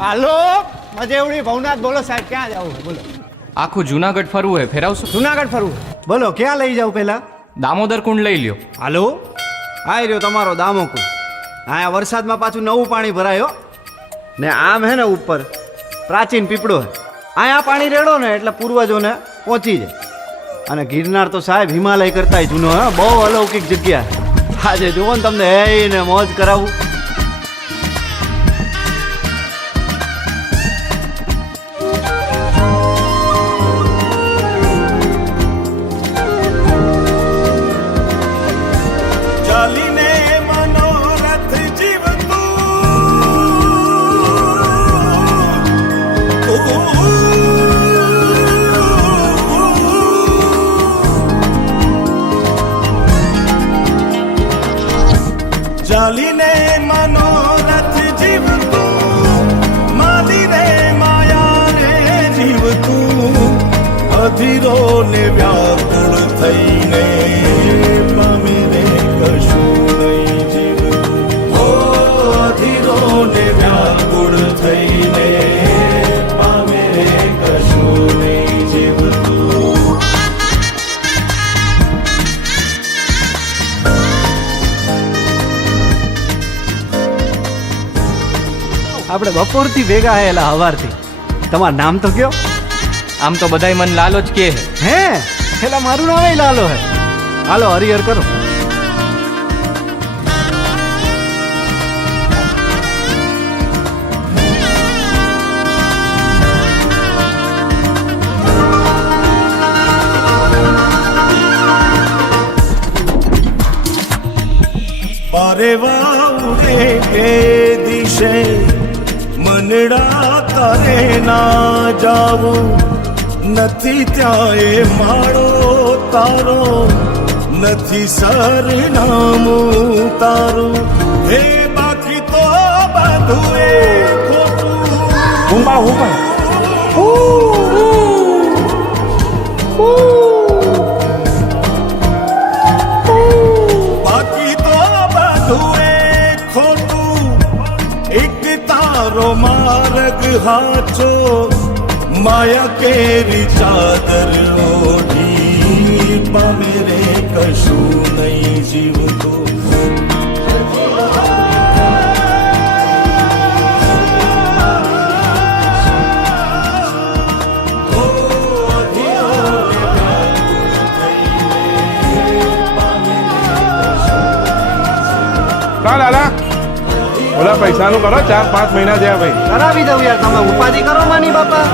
હાલો મજેવડી ભવનાથ બોલો સાહેબ, ક્યાં જાવ બોલો? આખું જુનાગઢ ફરવું હે, ફેરાવશો? જુનાગઢ ફરવું બોલો, ક્યાં લઈ જાવ પહેલા? દામોદર કુંડ લઈ લ્યો. હાલો આ રહ્યો તમારો દામોકુંડ. અહીંયા વરસાદમાં પાછું નવું પાણી ભરાયો ને આમ હે ને ઉપર પ્રાચીન પીપળો હે. અહીંયા પાણી રેડો ને એટલે પૂર્વજોને પહોંચી જાય. અને ગિરનાર તો સાહેબ હિમાલય કરતાંય જૂનો હે, બહુ અલૌકિક જગ્યા. આજે જુઓ ને તમને હે ને મોજ કરાવું. ચાલીને મનોરથ જીવતું, માલીને માયા રે જીવતું, અધીરો ને વ્યાકુળ થઈને પામે રે કશું નહીં જીવતું. ઓ અધીરો ને વ્યાકુળ થઈને પામે રે કશું નહીં જીવતું. આપણે બપોરથી ભેગા આયેલા હવારથી. તમારું નામ તો કયો? આમ તો બધાય મન લાલો જ કે હે પેલા મારું નામ લાલો હે. હાલો હરિહર કરો. પારેવા ઉડે કે દિશે મનડા તારે ના જાવું, નથી ત્યાં એ માળો તારો, નથી સરનામું તારું. હે બાકી તો બધું એ ખોટું. બાકી તો બધું એ ખોટું, એક તારો માર્ગ હાચો, માયા કેરી ચાદર ઓઢી પામે રે કશું નહીં જીવતું. લાલા ઓલા પૈસાનું કરો, 4-5 મહિના થયા ભાઈ. કરાવી દઉં યાર, તમે ઉપાધિ કરો માની બાપા.